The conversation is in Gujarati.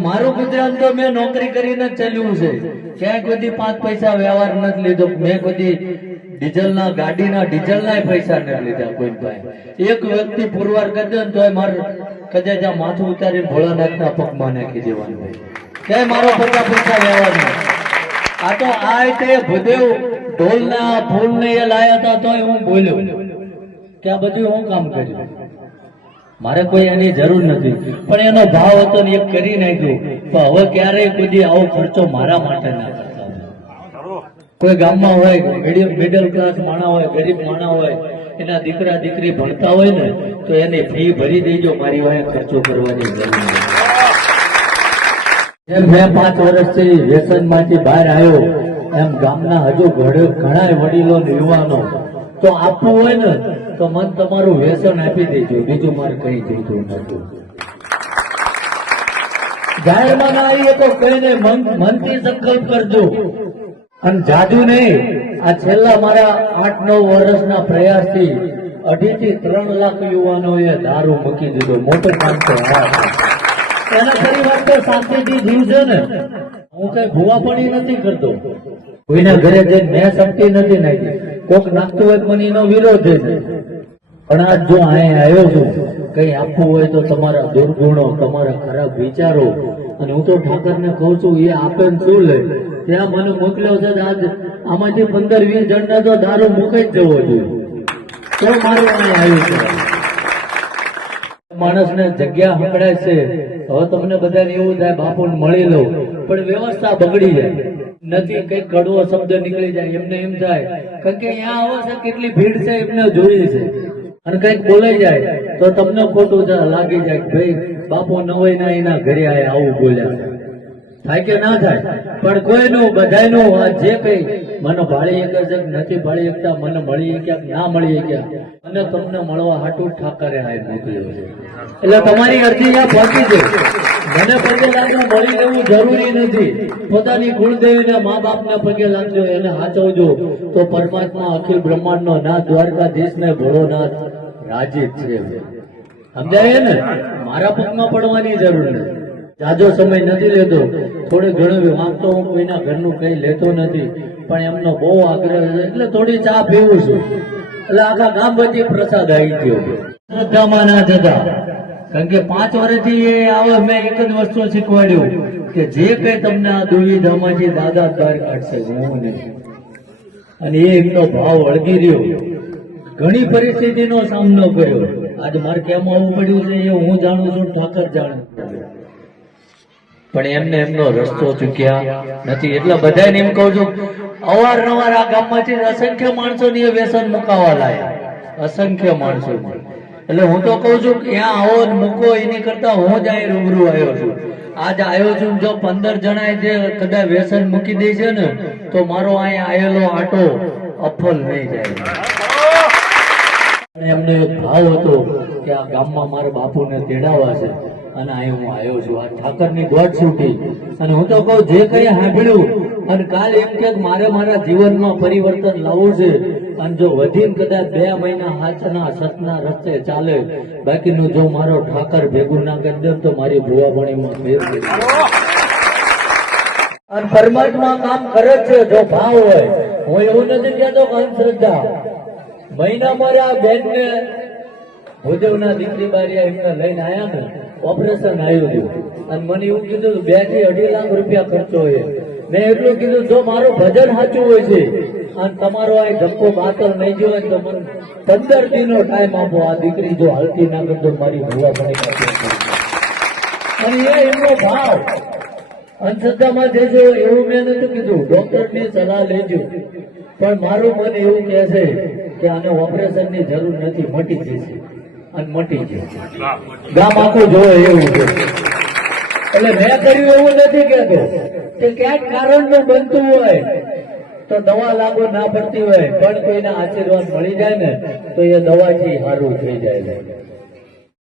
મારું ગુજરાન તો મેં નોકરી કરીને જ ચાલ્યું છે, ક્યાંય કોઈ 5 પૈસા વ્યવહાર નથી લીધો, મેં કોઈ ડીઝલના ગાડીના ડીઝલના પૈસા નથી લીધા કોઈ પાસે. એક વ્યક્તિ પુરવાર કરી દે ને તો મારે કદાચ આ માથું ઉતારીને ભોળાનાથના પગમાં નાખી દેવાનું, ક્યાંય મારો 50 પૈસા વ્યવહાર નથી. આ તો આ તે ભદેવ ઢોલના ફૂલને એ લાયા હતા તોય હું બોલ્યો કે આ બધું હું કામ કર્યું, મારે કોઈ એની જરૂર નથી, પણ એનો ભાવ હતો ને એક કરી નાખ્યું. પણ હવે ક્યારેય કોઈ આવો ખર્ચો મારા માટે ના કરતા. કોઈ ગામમાં હોય મિડલ ક્લાસ માણા હોય, ગરીબ માણા હોય, એના દીકરા દીકરી ભણતા હોય ને તો એની ફી ભરી દેજો, મારી વાંહે ખર્ચો કરવાની જરૂર નથી. એમ મેં 5 વર્ષથી વ્યસનમાંથી બહાર આવ્યો, એમ ગામના હજુ ઘણા વડીલો યુવાનો તો આપવું હોય ને તો મન તમારું વ્યસન આપી દેજો, બીજું મારે કઈ જોઈતું નથી. જાહેરમાં ના આવીએ તો કહીને મનથી સંકલ્પ કરજો, અને જાદુ નહીં. આ છેલ્લા મારા 8-9 વર્ષના પ્રયાસથી 2.5 થી 3 લાખ યુવાનોએ દારૂ મૂકી દીધો. મોટું કામ છે. એના પરિવાર તો શાંતિથી જીવશે ને. હું કઈ ભૂવાપણી નથી કરતો, કોઈના ઘરે જઈને મેં સંપત્તિ નથી નાખી, કોક નાખતું હોય મને એનો વિરોધ છે. પણ આજ જો અહીંયા આવ્યો છું, કઈ આપવું હોય તો તમારા દુર્ગુણો, તમારા ખરાબ વિચારો, અને હું તો ઠાકરને કહું છું એ આપે શું લે. ત્યાં મને મોકલ્યો છે આજ આમાંથી 15-20 જણને તો દારૂ મૂકી જ જવો જોઈએ, તો મારું અહીંયા આવ્યું છે. માણસને જગ્યા હકડાય છે. હવે તમને બધાને એવું થાય બાપુને મળી લઉં, પણ વ્યવસ્થા બગડી જાય નથી, કઈક કડવો શબ્દ નીકળી જાય, એમને એમ થાય કારણ કે અહીંયા આવો છે કેટલી ભીડ છે એમને જોઈ છે, અને કઈક બોલાઈ જાય તો તમને ખોટું લાગી જાય ભાઈ બાપુ નવાઈ ના એના ઘરે આવું બોલ્યા. થાય કે ના થાય? પણ કોઈનું બધાનું જે કઈ મને ભાળી શકે છે નથી ભાળી શકતા, મને મળી ક્યાંક ના મળી ક્યાં, અને તમને મળવા હાટું ઠાકરે આય મોકલ્યો છે. એટલે તમારી અરજી ત્યાં પહોંચી છે. મને પગે લાગવું મળી લેવું જરૂરી નથી. પોતાની કુળદેવીને મા બાપને પગે લાગજો, એને સાચવજો તો પરમાત્મા અખિલ બ્રહ્માંડનો નાથ દ્વારકાધીશ ને ભોળોનાથ રાજી જ છે. સમજાય ને? મારા પગમાં પડવાની જરૂર નથી. જાજો સમય નથી લેતો, થોડું ઘણું વાંચતો, હું કોઈના ઘરનું કઈ લેતો નથી, પણ એમનો બહુ આગ્રહ છે એટલે થોડી ચા પીવું છું. એટલે આખા ગામ વચ્ચે પ્રસાદ આવી ગયો. શ્રદ્ધામાં ના જતા, કારણ કે 5 વર્ષથી એ આવે. મેં એક જ વસ્તુ શીખવાડ્યું કે જે કઈ તમને આ દુવિધામાંથી દાદા બહાર કાઢશે, હું નહીં. અને એ એમનો ભાવ વળગી રહ્યો. ઘણી પરિસ્થિતિનો સામનો કર્યો. આજે મારે કેમ આવવું પડ્યું છે એ હું જાણું છું, ઠાકર જાણે, પણ એમને એમનો રસ્તો ચૂક્યા નથી. એટલે બધાને એમ કહું છું, અવારનવાર આ ગામમાંથી અસંખ્ય માણસોની વ્યસન મુકાવા લાયા, અસંખ્ય માણસો. એટલે હું તો કહું છું ત્યાં આવો મૂકો એની કરતા હું જ અહીં રૂબરૂ આવ્યો છું. આજ આવ્યો છું, જો 15 જણાએ જે કદાચ વ્યસન મૂકી દે છે ને તો મારો અહીંયા આવેલો આટો અફલ નહીં જાય. એમને એક ભાવ હતો કે આ ગામમાં મારા બાપુને તેડાવવા છે, અને અહીં હું આવ્યો છું. આ ઠાકરની ગોઠ છૂટી. અને હું તો કહું જે કઈ સાંભળ્યું અને કાલ એમ કે મારે મારા જીવનમાં પરિવર્તન લાવવું છે, અને જો વધીને કદાચ 2 મહિના હાથના સતના રસ્તે ચાલે, બાકીનું જો મારો ઠાકર ભેગું ના કરી દે તો મારી ભુવાપણીમાં ફેર થઈ. અને પરમાત્મા કામ કરે છે જો ભાવ હોય. હું એવું નથી કહેતો કે અંધશ્રદ્ધા. મહિના મારા બેન ને ભુદેવના દીકરી બારીયા એમને લઈને આયા ને, ઓપરેશન આવ્યું હતું, અને મને એવું કીધું 2 થી 2.5 લાખ રૂપિયા ખર્ચો હોય. મેં એટલું કીધું જો મારું ભજન સાચું હોય છે અને તમારો આ ધક્કો બાતલ નહીં જોયો તો મને 15 દિનનો ટાઈમ આપો. આ દીકરી જો હાલતી ના કરતો મારી ભૂવા પડી. અને એ એમનો ભાવ. અંધશ્રદ્ધામાં જજો એવું મેં નથી કીધું, ડોક્ટરની સલાહ લેજો, પણ મારું મન એવું કહે છે કે આને ઓપરેશનની જરૂર નથી, મટી જશે. અને મટી જશે, ગામ આખું જોવે એવું છે. એટલે મેં કર્યું એવું નથી કેતો કે ક્યાંક કારણનું બનતું હોય તો દવા લાગુ ના પડતી હોય, પણ કોઈના આશીર્વાદ મળી જાય ને તો એ દવાથી સારું થઈ જાય.